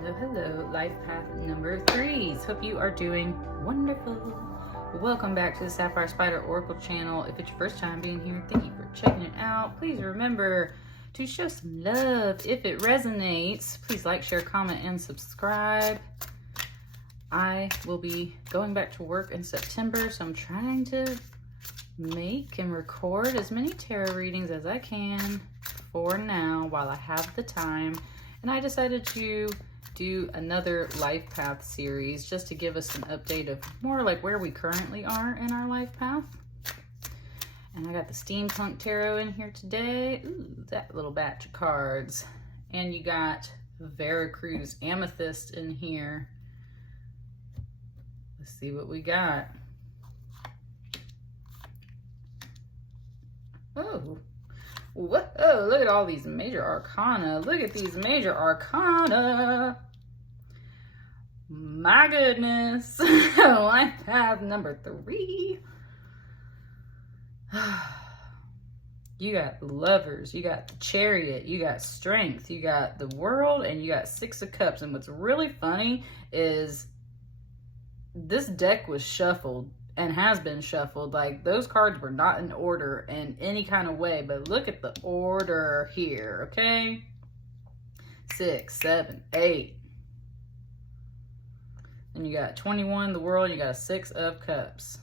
Hello, hello, life path number 3s. Hope you are doing wonderful. Welcome back to the Sapphire Spider Oracle channel. If it's your first time being here, thank you for checking it out. Please remember to show some love. If it resonates, please like, share, comment, and subscribe. I will be going back to work in September, so I'm trying to make and record as many tarot readings as I can for now while I have the time. And I decided to do another life path series just to give us an update of more like where we currently are in our life path. And I got the Steampunk Tarot in here today. Ooh, that little batch of cards. And you got Veracruz Amethyst in here. Let's see what we got. Oh. Whoa, look at all these major arcana. Look at these major arcana. My goodness. Life path number 3. You got lovers, you got the chariot, you got strength, you got the world, and you got 6 of cups. And what's really funny is this deck was shuffled and has been shuffled. Like, those cards were not in order in any kind of way, but look at the order here, okay? 6, 7, 8. And you got 21, the world, and you got a 6 of cups.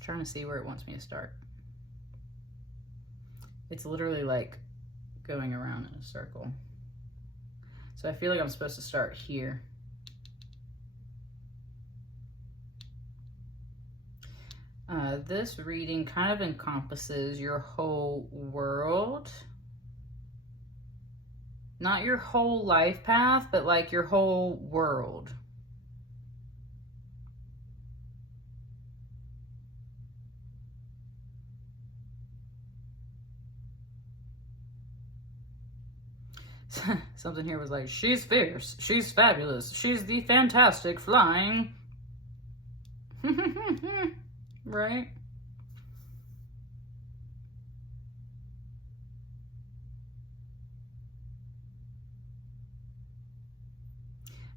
Trying to see where it wants me to start. It's literally like going around in a circle. So I feel like I'm supposed to start here. This reading kind of encompasses your whole world. Not your whole life path, but like your whole world. Something here was like, she's fierce, she's fabulous, she's the fantastic flying. Right?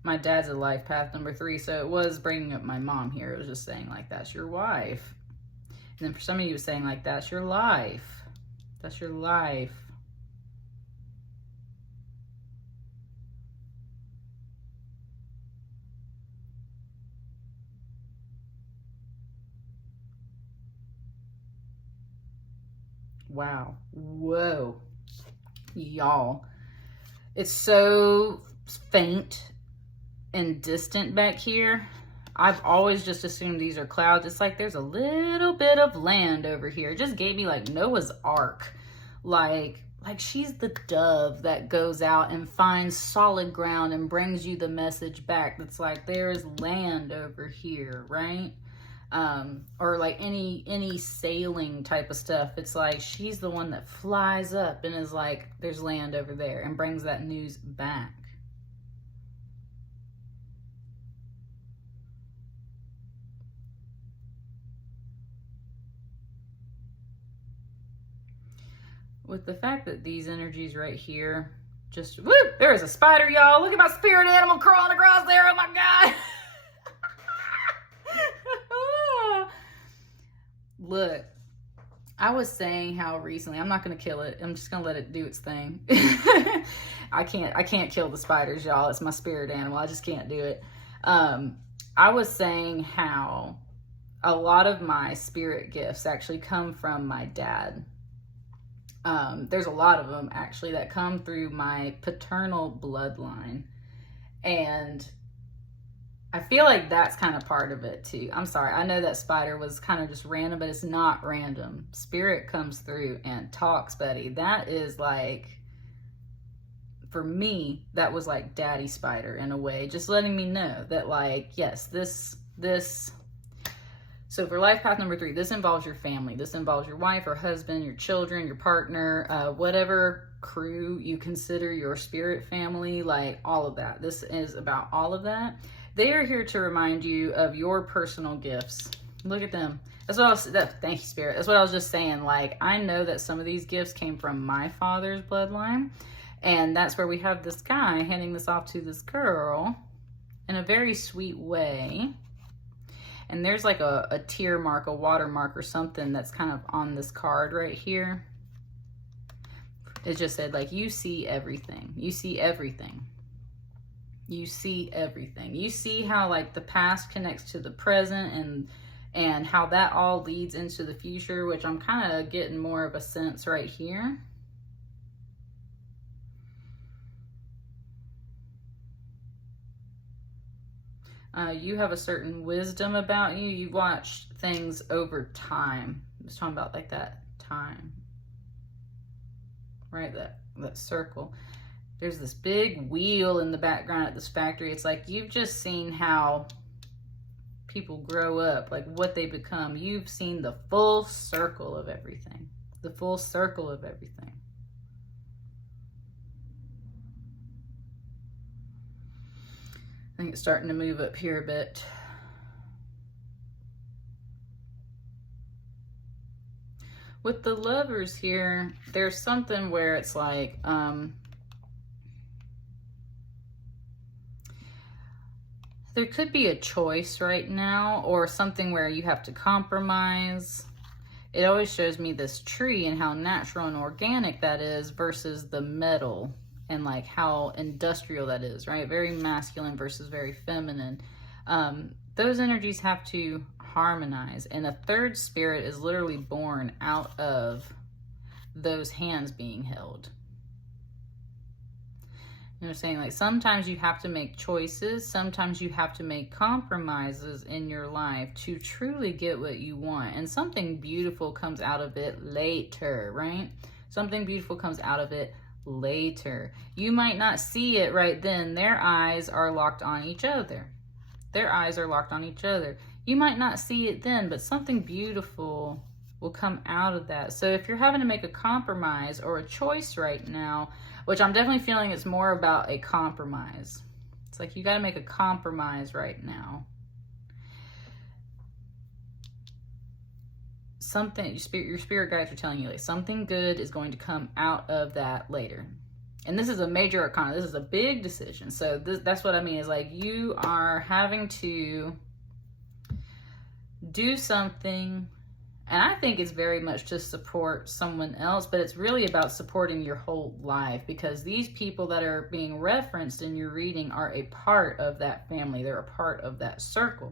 My dad's a life path number 3, so it was bringing up my mom here. It was just saying like, that's your wife. And then for some of you, it was saying like, that's your life. That's your life. Wow. Whoa. Y'all. It's so faint and distant back here. I've always just assumed these are clouds. It's like there's a little bit of land over here. It just gave me like Noah's Ark. Like she's the dove that goes out and finds solid ground and brings you the message back. That's like, there's land over here, right? Or like any sailing type of stuff. It's like she's the one that flies up and is like, there's land over there, and brings that news back. With the fact that these energies right here, just, woo, there's a spider, y'all. Look at my spirit animal crawling across there. Oh my God. Look, I was saying how recently, I'm not going to kill it. I'm just going to let it do its thing. I can't kill the spiders, y'all. It's my spirit animal. I just can't do it. I was saying how a lot of my spirit gifts actually come from my dad. There's a lot of them actually that come through my paternal bloodline. And I feel like that's kind of part of it too. I'm sorry. I know that spider was kind of just random, but it's not random. Spirit comes through and talks, buddy. That is like, for me, that was like daddy spider in a way, just letting me know that like, yes, this. So for life path number 3, this involves your family. This involves your wife or husband, your children, your partner, whatever crew you consider your spirit family, like all of that. This is about all of that. They are here to remind you of your personal gifts Look at them. That's what I was, thank you, Spirit. That's what I was just saying. Like, I know that some of these gifts came from my father's bloodline. And that's where we have this guy handing this off to this girl in a very sweet way. And there's like a tear mark, a watermark or something that's kind of on this card right here. It just said, like, you see everything. You see everything. You see everything. You see how, like, the past connects to the present and how that all leads into the future, which I'm kind of getting more of a sense right here. You have a certain wisdom about you. You watch things over time. I was talking about like that time, right? That circle. There's this big wheel in the background at this factory. It's like you've just seen how people grow up, like what they become. You've seen the full circle of everything. The full circle of everything. I think it's starting to move up here a bit. With the Lovers here, there's something where it's like, there could be a choice right now, or something where you have to compromise. It always shows me this tree and how natural and organic that is versus the metal. And like how industrial that is, right? Very masculine versus very feminine. Those energies have to harmonize. And a third spirit is literally born out of those hands being held. You know what I'm saying? Like sometimes you have to make choices. Sometimes you have to make compromises in your life to truly get what you want. And something beautiful comes out of it later, right? Something beautiful comes out of it later. You might not see it right then. Their eyes are locked on each other. Their eyes are locked on each other. You might not see it then, but something beautiful will come out of that. So if you're having to make a compromise or a choice right now, which I'm definitely feeling it's more about a compromise. It's like you got to make a compromise right now. Something, your spirit guides are telling you, like something good is going to come out of that later. And this is a major arcana. This is a big decision. So that's what I mean is like you are having to do something. And I think it's very much to support someone else, but it's really about supporting your whole life, because these people that are being referenced in your reading are a part of that family. They're a part of that circle.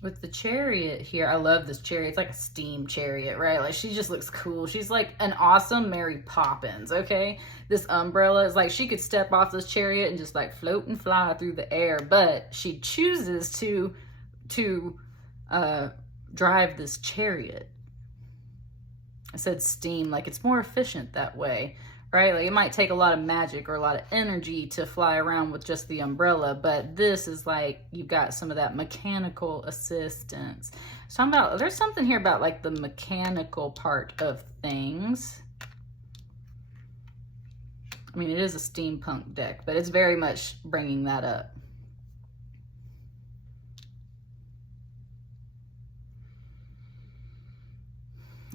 With the Chariot here, I love this chariot. It's like a steam chariot, right? Like she just looks cool. She's like an awesome Mary Poppins, okay? This umbrella is like she could step off this chariot and just like float and fly through the air, but she chooses to drive this chariot. I said steam, like it's more efficient that way, right? Like it might take a lot of magic or a lot of energy to fly around with just the umbrella, but this is like you've got some of that mechanical assistance. So there's something here about like the mechanical part of things. I mean, it is a steampunk deck, but it's very much bringing that up.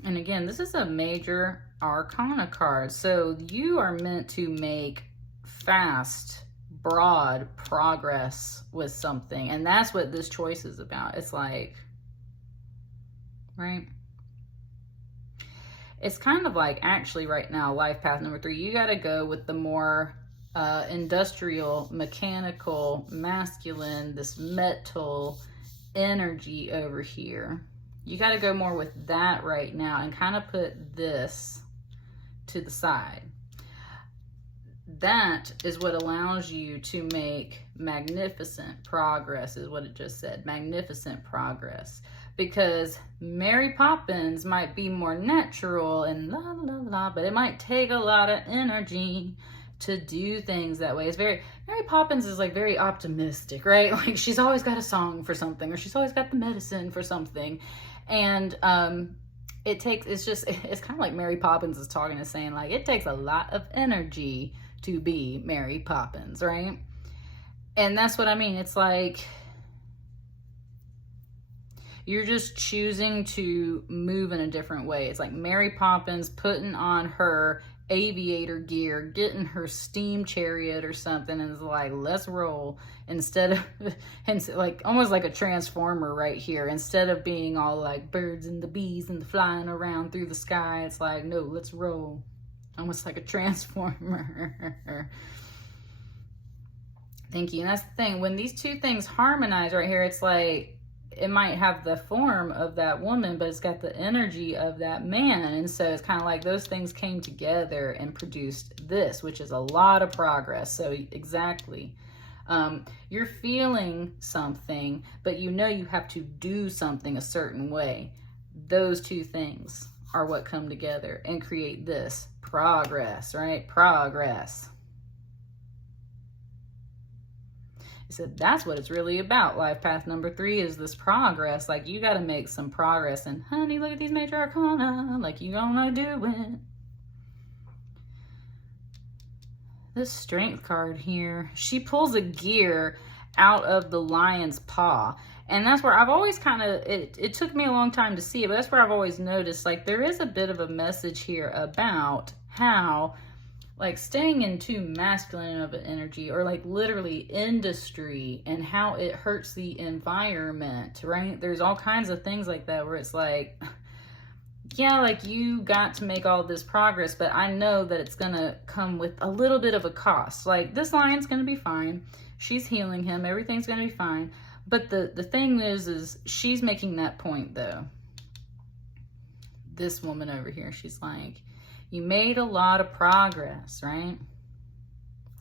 And again, this is a major arcana card. So you are meant to make fast, broad progress with something. And that's what this choice is about. It's like, right? It's kind of like actually right now, life path number 3, you got to go with the more industrial, mechanical, masculine, this metal energy over here. You got to go more with that right now and kind of put this to the side. That is what allows you to make magnificent progress, is what it just said. Magnificent progress. Because Mary Poppins might be more natural and la la la la, but it might take a lot of energy to do things that way. It's very, Mary Poppins is like very optimistic, right? Like she's always got a song for something, or she's always got the medicine for something. And it's kind of like Mary Poppins is talking and saying like, it takes a lot of energy to be Mary Poppins, right? And that's what I mean. It's like you're just choosing to move in a different way. It's like Mary Poppins putting on her aviator gear, getting her steam chariot or something, and is like, let's roll, instead of, and like almost like a transformer right here. Instead of being all like birds and the bees and the flying around through the sky, it's like, no, let's roll. Almost like a transformer. Thank you. And that's the thing, when these two things harmonize right here, it's like it might have the form of that woman, but it's got the energy of that man. And so it's kind of like those things came together and produced this, which is a lot of progress. So exactly. You're feeling something, but you know you have to do something a certain way. Those two things are what come together and create this progress, right? Progress. He said, that's what it's really about. Life path number 3 is this progress. Like, you got to make some progress. And honey, look at these major arcana. Like, you gonna do it. This strength card here, she pulls a gear out of the lion's paw. And that's where I've always kind of, it took me a long time to see it, but that's where I've always noticed, like, there is a bit of a message here about how, like, staying in too masculine of an energy, or like literally industry, and how it hurts the environment, right? There's all kinds of things like that where it's like, yeah, like, you got to make all this progress, but I know that it's gonna come with a little bit of a cost. Like, this lion's gonna be fine. She's healing him. Everything's gonna be fine. But the thing is she's making that point, though. This woman over here, she's like, you made a lot of progress, right?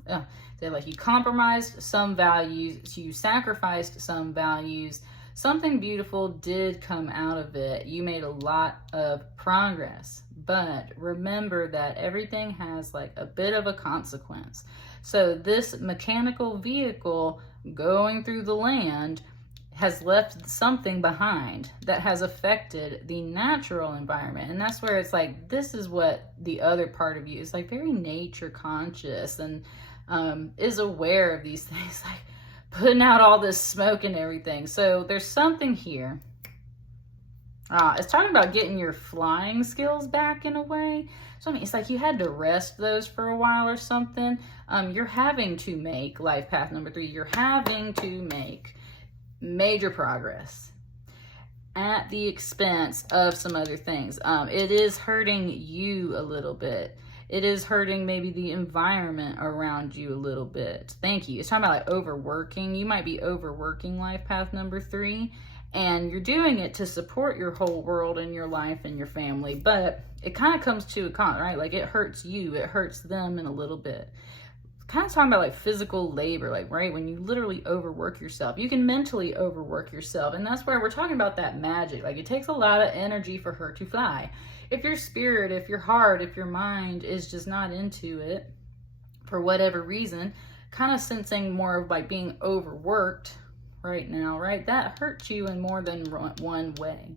They're like, you compromised some values, you sacrificed some values, something beautiful did come out of it. You made a lot of progress, but remember that everything has like a bit of a consequence. So this mechanical vehicle going through the land has left something behind that has affected the natural environment. And that's where it's like, this is what the other part of you is, like, very nature conscious and is aware of these things, like putting out all this smoke and everything. So there's something here. It's talking about getting your flying skills back in a way. So I mean, it's like you had to rest those for a while or something. You're having to make life path number 3. You're having to make major progress at the expense of some other things. It is hurting you a little bit. It is hurting maybe the environment around you a little bit. Thank you. It's talking about like overworking. You might be overworking life path number 3, and you're doing it to support your whole world and your life and your family, but it kind of comes to a con, right? Like, it hurts you, it hurts them in a little bit. Kind of talking about like physical labor, like, right, when you literally overwork yourself. You can mentally overwork yourself, and that's where we're talking about that magic. Like, it takes a lot of energy for her to fly. If your spirit, if your heart, if your mind is just not into it for whatever reason, kind of sensing more of like being overworked right now, right, that hurts you in more than one way.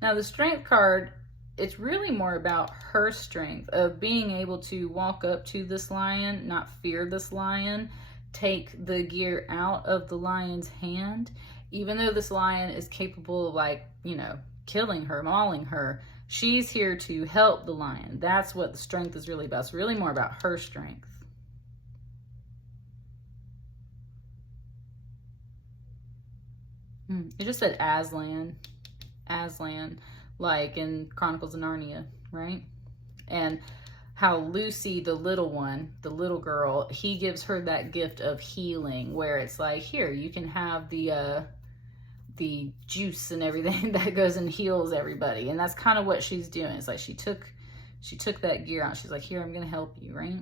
Now the strength card, it's really more about her strength of being able to walk up to this lion, not fear this lion, take the gear out of the lion's hand. Even though this lion is capable of, like, you know, killing her, mauling her, she's here to help the lion. That's what the strength is really about. It's really more about her strength. It just said Aslan, like in Chronicles of Narnia, right? And how Lucy, the little one, the little girl, he gives her that gift of healing, where it's like, here, you can have the juice and everything that goes and heals everybody. And that's kind of what she's doing. It's like she took that gear out. She's like, here, I'm gonna help you, right?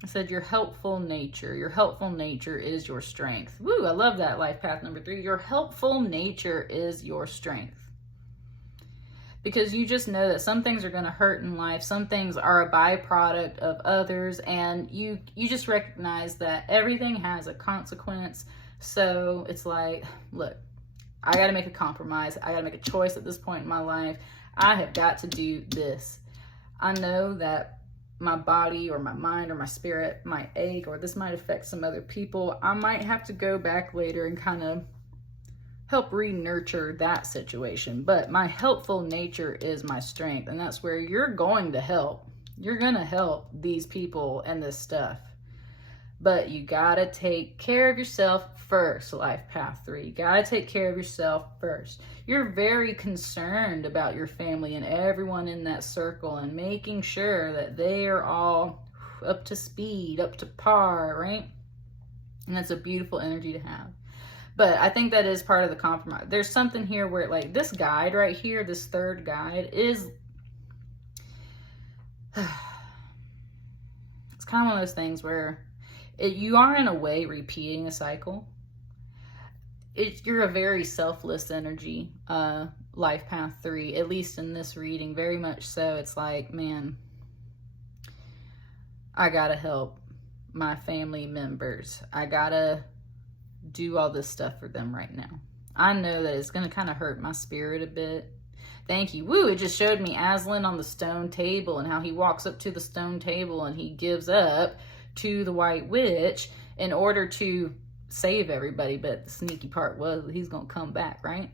I said, your helpful nature is your strength. Woo, I love that, life path number 3. Your helpful nature is your strength. Because you just know that some things are going to hurt in life. Some things are a byproduct of others. And you just recognize that everything has a consequence. So it's like, look, I got to make a compromise. I got to make a choice at this point in my life. I have got to do this. I know that my body or my mind or my spirit might ache, or this might affect some other people. I might have to go back later and kind of help re-nurture that situation. But my helpful nature is my strength, and that's where you're going to help. You're going to help these people and this stuff. But you got to take care of yourself first, Life Path 3. You got to take care of yourself first. You're very concerned about your family and everyone in that circle and making sure that they are all up to speed, up to par, right? And that's a beautiful energy to have. But I think that is part of the compromise. There's something here where, like, this guide right here, this third guide is... it's kind of one of those things where you are, in a way, repeating a cycle. You're a very selfless energy, Life Path 3, at least in this reading, very much so. It's like, man, I gotta help my family members. I gotta do all this stuff for them right now. I know that it's gonna kind of hurt my spirit a bit. Thank you. Woo, it just showed me Aslan on the stone table and how he walks up to the stone table and he gives up to the White Witch in order to save everybody. But the sneaky part was he's gonna come back, right?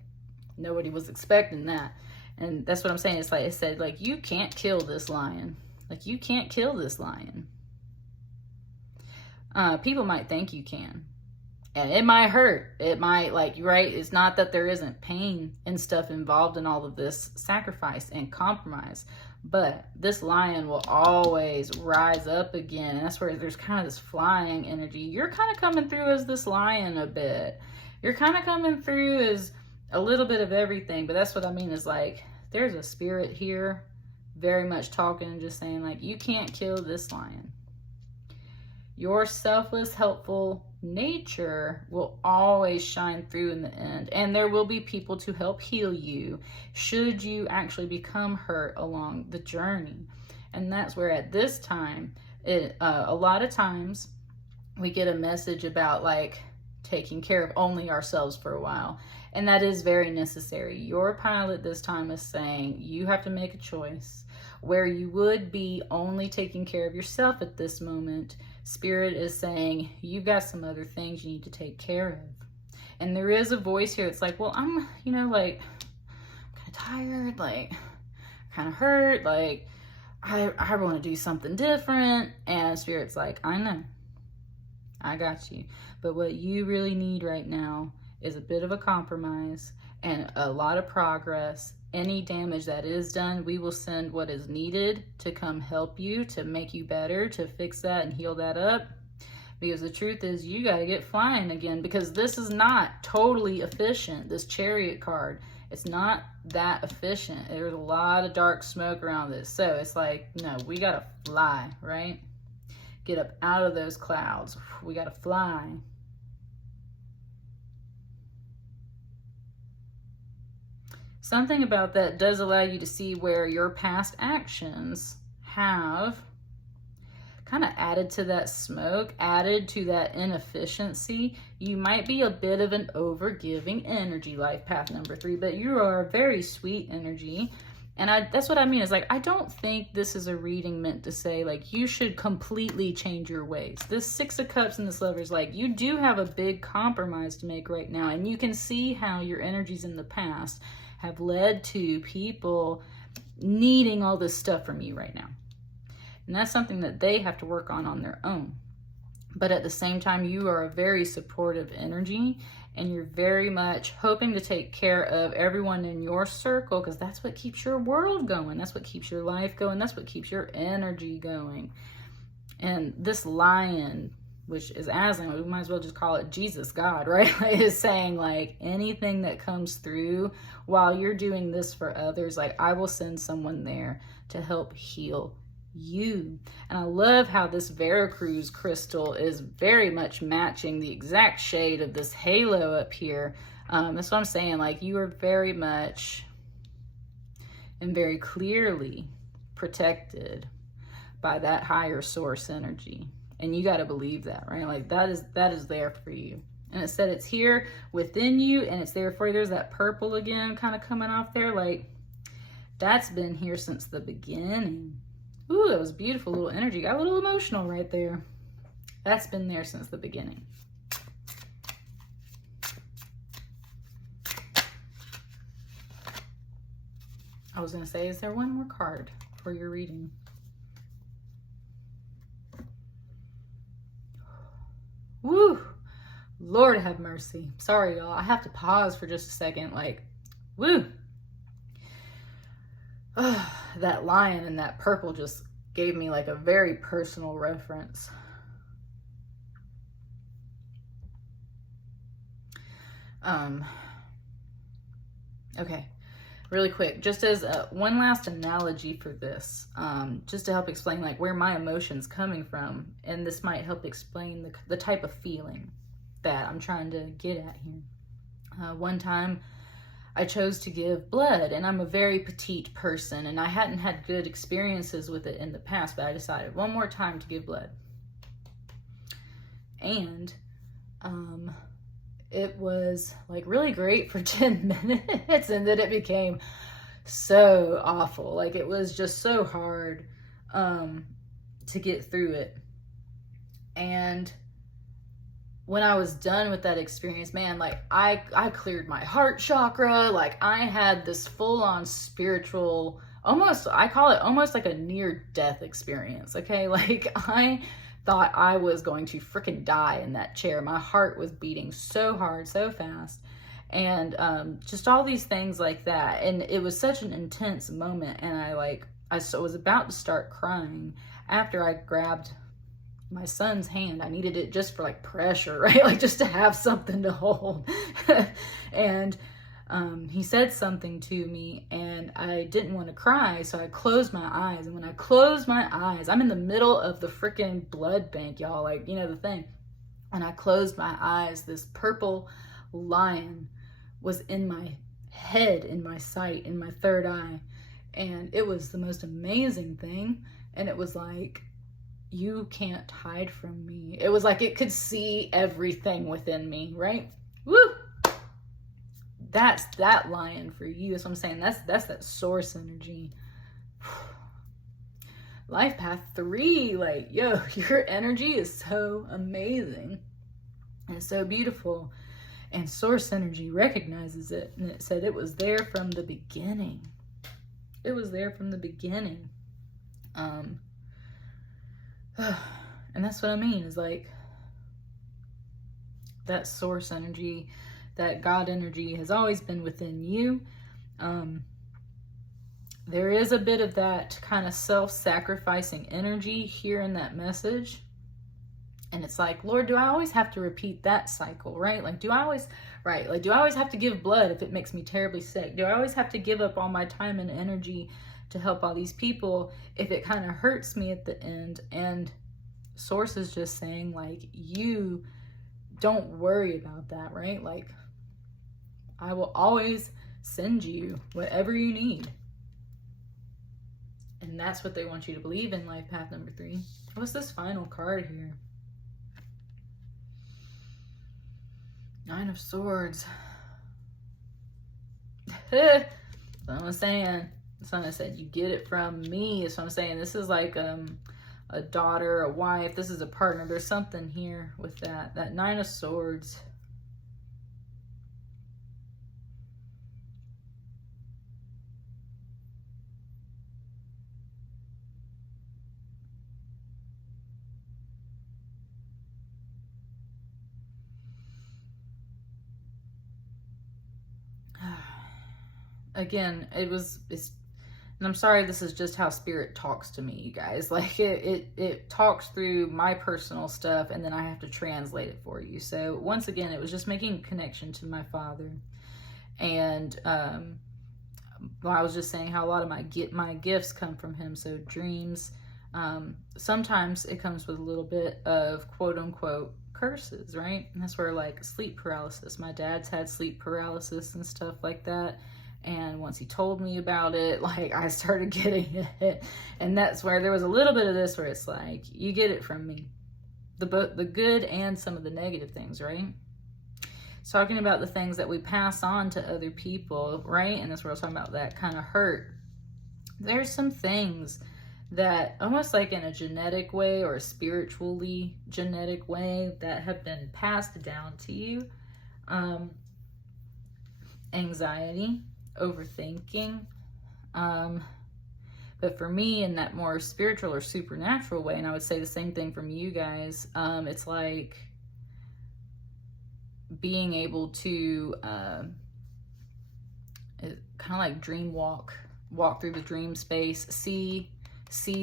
Nobody was expecting that. And that's what I'm saying. It's like, it said, like, you can't kill this lion. Like, you can't kill this lion. People might think you can. And it might hurt. It might, like, right? It's not that there isn't pain and stuff involved in all of this sacrifice and compromise. But this lion will always rise up again. And that's where there's kind of this flying energy. You're kind of coming through as this lion a bit. You're kind of coming through as a little bit of everything. But that's what I mean is, like, there's a spirit here very much talking and just saying, like, you can't kill this lion. Your selfless, helpful nature will always shine through in the end. And there will be people to help heal you should you actually become hurt along the journey. And that's where at this time, a lot of times we get a message about, like, taking care of only ourselves for a while. And that is very necessary. Your pilot this time is saying you have to make a choice. Where you would be only taking care of yourself at this moment, Spirit is saying you've got some other things you need to take care of. And there is a voice here that's like, well, I'm, you know, like, kind of tired, like, kind of hurt, like, I want to do something different. And Spirit's like, I know, I got you. But what you really need right now is a bit of a compromise and a lot of progress. Any damage that is done, we will send what is needed to come help you, to make you better, to fix that and heal that up. Because the truth is, you got to get flying again, because this is not totally efficient. This Chariot card, it's not that efficient. There's a lot of dark smoke around this. So it's like, no, we got to fly, right? Get up out of those clouds. We got to fly. Something about that does allow you to see where your past actions have kind of added to that smoke, added to that inefficiency. You might be a bit of an overgiving energy, Life Path number 3, but you are a very sweet energy. And that's what I mean is, like, I don't think this is a reading meant to say, like, you should completely change your ways. This Six of Cups and this Lover's, like, you do have a big compromise to make right now. And you can see how your energies in the past have led to people needing all this stuff from you right now. And that's something that they have to work on their own. But at the same time, you are a very supportive energy, and you're very much hoping to take care of everyone in your circle, because that's what keeps your world going. That's what keeps your life going. That's what keeps your energy going. And this lion, which is Aslan, we might as well just call it Jesus, God, right? Is saying, like, anything that comes through while you're doing this for others, like, I will send someone there to help heal you. And I love how this Veracruz crystal is very much matching the exact shade of this halo up here. That's what I'm saying. Like, you are very much and very clearly protected by that higher source energy. And you got to believe that, right? Like, that is there for you. And it said it's here within you, and it's there for you. There's that purple again kind of coming off there. Like, that's been here since the beginning. Ooh, that was beautiful little energy. Got a little emotional right there. That's been there since the beginning. I was going to say, is there one more card for your reading? Woo! Lord have mercy. Sorry, y'all. I have to pause for just a second. Like, woo! That lion and that purple just gave me like a very personal reference. Okay. Really quick, just as one last analogy for this, just to help explain like where my emotion's coming from, and this might help explain the type of feeling that I'm trying to get at here. One time I chose to give blood, and I'm a very petite person, and I hadn't had good experiences with it in the past, but I decided one more time to give blood. And it was like really great for 10 minutes, and then it became so awful. Like, it was just so hard to get through it. And when I was done with that experience, man, like I cleared my heart chakra. Like, I had this full-on spiritual, almost, I call it almost like a near-death experience. Okay, like I thought I was going to freaking die in that chair. My heart was beating so hard, so fast, and just all these things like that. And it was such an intense moment, and I was about to start crying after I grabbed my son's hand. I needed it just for like pressure, right? Like just to have something to hold. And he said something to me, and I didn't want to cry, so I closed my eyes. And when I closed my eyes, I'm in the middle of the freaking blood bank, y'all, like, you know, the thing. When I closed my eyes, this purple lion was in my head, in my sight, in my third eye. And it was the most amazing thing. And it was like, you can't hide from me. It was like it could see everything within me, right? Woo! That's that lion for you. That's what I'm saying. That's that source energy. Life path 3, like, yo, your energy is so amazing and so beautiful. And source energy recognizes it. And it said it was there from the beginning. It was there from the beginning. And that's what I mean, is like that source energy, that God energy has always been within you. There is a bit of that kind of self-sacrificing energy here in that message. And it's like, Lord, do I always have to repeat that cycle, right? Like, do I always have to give blood if it makes me terribly sick? Do I always have to give up all my time and energy to help all these people if it kind of hurts me at the end? And Source is just saying, like, you don't worry about that, right? Like, I will always send you whatever you need. And that's what they want you to believe in life path number 3. What's this final card here? 9 of Swords. That's what I'm saying. That's what I said. You get it from me. That's what I'm saying. This is like a daughter, a wife. This is a partner. There's something here with that. That 9 of Swords. Again, it's, and I'm sorry, this is just how Spirit talks to me, you guys. Like, it talks through my personal stuff, and then I have to translate it for you. So once again, it was just making a connection to my father. And I was just saying how a lot of my gifts come from him. So dreams, sometimes it comes with a little bit of quote unquote curses, right? And that's where, like, sleep paralysis. My dad's had sleep paralysis and stuff like that. And once he told me about it, like, I started getting it. And that's where there was a little bit of this where it's like, you get it from me. The good and some of the negative things, right? It's talking about the things that we pass on to other people, right? And that's where I was talking about that kind of hurt. There's some things that almost like in a genetic way or a spiritually genetic way that have been passed down to you. Anxiety, overthinking. But for me, in that more spiritual or supernatural way, and I would say the same thing from you guys, it's like being able to kind of like dream walk through the dream space, see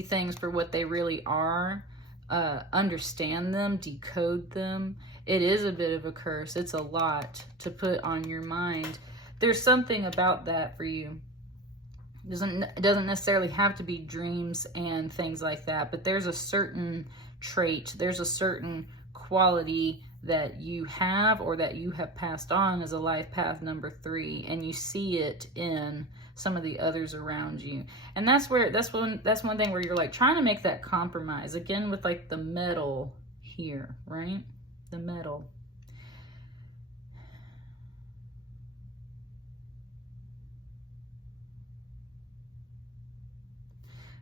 things for what they really are, understand them, decode them. It is a bit of a curse. It's a lot to put on your mind. There's something about that for you. It doesn't necessarily have to be dreams and things like that, but there's a certain trait, there's a certain quality that you have or that you have passed on as a life path number 3, and you see it in some of the others around you. And that's one thing where you're like trying to make that compromise again with like the metal here, right? The metal.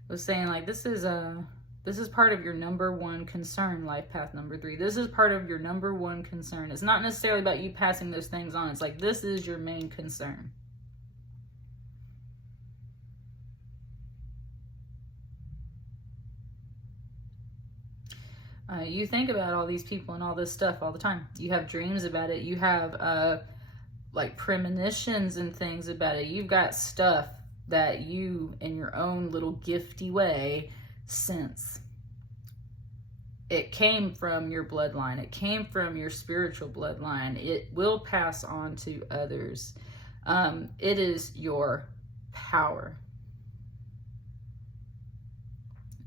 Was saying like this is part of your number 1 concern, life path number 3. This is part of your number 1 concern. It's not necessarily about you passing those things on. It's like this is your main concern. You think about all these people and all this stuff all the time. You have dreams about it. You have like premonitions and things about it. You've got stuff that you, in your own little gifty way, sense. It came from your bloodline. It came from your spiritual bloodline. It will pass on to others. It is your power.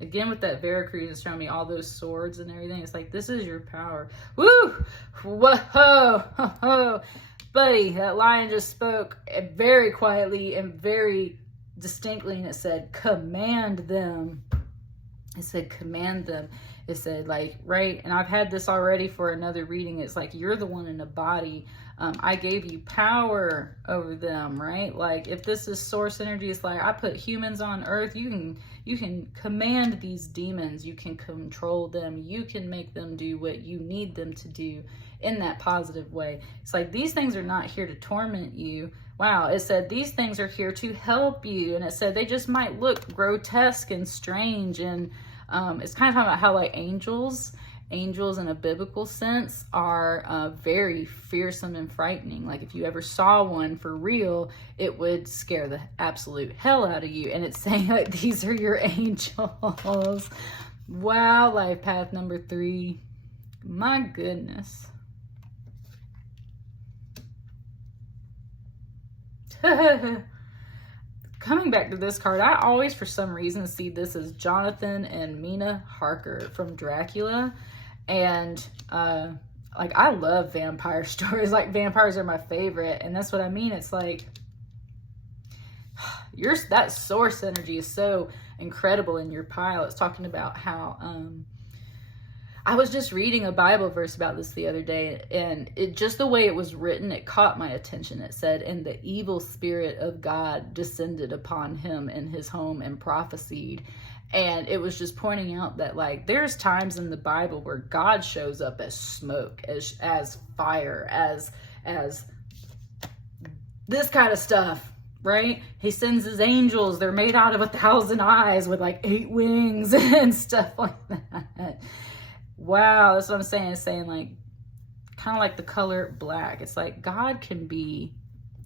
Again, with that Veracruz, it's showing me all those swords and everything. It's like, this is your power. Woo! Whoa! Buddy, that lion just spoke very quietly and very distinctly, and it said, command them. It said, command them. It said, like, right? And I've had this already for another reading. It's like, you're the one in a body. I gave you power over them, right? Like, if this is source energy, it's like, I put humans on earth. You can command these demons. You can control them. You can make them do what you need them to do in that positive way. It's like, these things are not here to torment you. Wow, it said these things are here to help you. And it said they just might look grotesque and strange. And it's kind of talking about how like angels in a biblical sense are very fearsome and frightening. Like if you ever saw one for real, it would scare the absolute hell out of you. And it's saying like these are your angels. Wow, life path number 3. My goodness. Coming back to this card, I always for some reason see this as Jonathan and Mina Harker from Dracula. And like I love vampire stories. Like vampires are my favorite, and that's what I mean. It's like that source energy is so incredible in your pile. It's talking about how I was just reading a Bible verse about this the other day, and it just the way it was written, it caught my attention. It said, and the evil spirit of God descended upon him in his home and prophesied. And it was just pointing out that like there's times in the Bible where God shows up as smoke, as fire, as this kind of stuff, right? He sends his angels. They're made out of 1,000 eyes with like 8 wings and stuff like that. Wow, that's what I'm saying. It's saying like, kind of like the color black. It's like God can be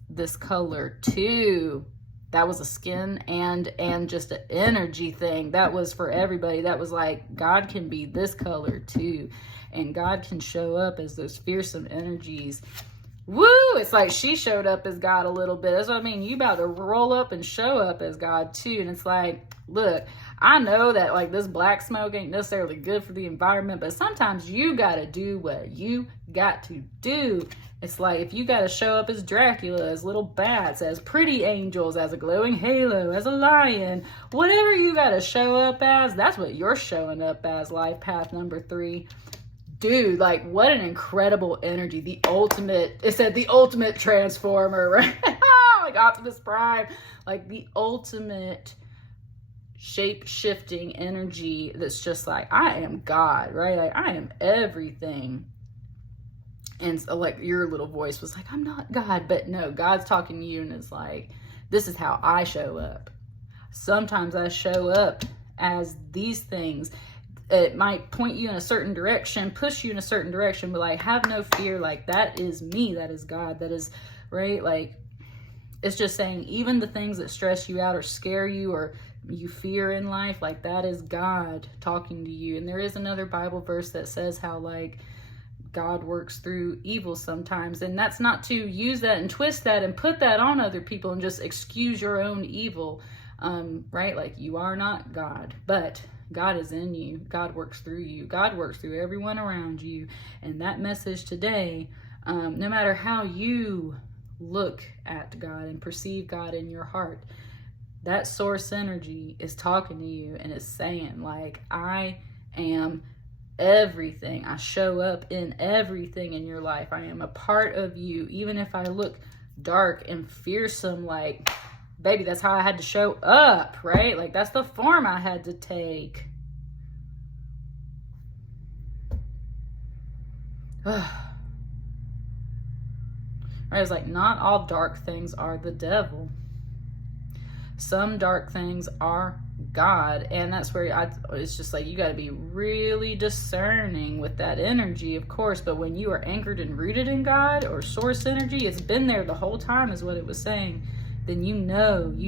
this color too. That was a skin and just an energy thing. That was for everybody. That was like, God can be this color too. And God can show up as those fearsome energies. Woo! It's like she showed up as God a little bit. That's what I mean. You about to roll up and show up as God too. And it's like, look, I know that like this black smoke ain't necessarily good for the environment, but sometimes you got to do what you got to do. It's like if you got to show up as Dracula, as little bats, as pretty angels, as a glowing halo, as a lion, whatever you got to show up as, that's what you're showing up as, life path number 3. Dude, like what an incredible energy. The ultimate, it said the ultimate transformer, right? Like Optimus Prime, like the ultimate shape-shifting energy that's just like, I am God, right? Like, I am everything. And so, like, your little voice was like, I'm not God. But no, God's talking to you and it's like, this is how I show up. Sometimes I show up as these things. It might point you in a certain direction, push you in a certain direction, but like, have no fear. Like, that is me. That is God. That is, right? Like, it's just saying, even the things that stress you out or scare you or you fear in life, like, that is God talking to you. And there is another Bible verse that says how, like, God works through evil sometimes. And that's not to use that and twist that and put that on other people and just excuse your own evil, right? Like, you are not God, but God is in you. God works through you. God works through everyone around you. And that message today, no matter how you look at God and perceive God in your heart, that source energy is talking to you and is saying, like, I am everything. I show up in everything in your life. I am a part of you. Even if I look dark and fearsome, like, baby, that's how I had to show up, right? Like, that's the form I had to take. Right, it's like, not all dark things are the devil. Some dark things are God. And that's where it's just like, you got to be really discerning with that energy, of course. But when you are anchored and rooted in God or source energy, it's been there the whole time is what it was saying. Then you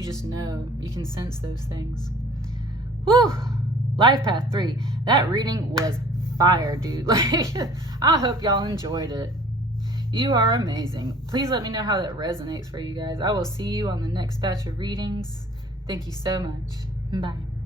just know. You can sense those things. Whew. Life Path 3. That reading was fire, dude. Like, I hope y'all enjoyed it. You are amazing. Please let me know how that resonates for you guys. I will see you on the next batch of readings. Thank you so much. Bye.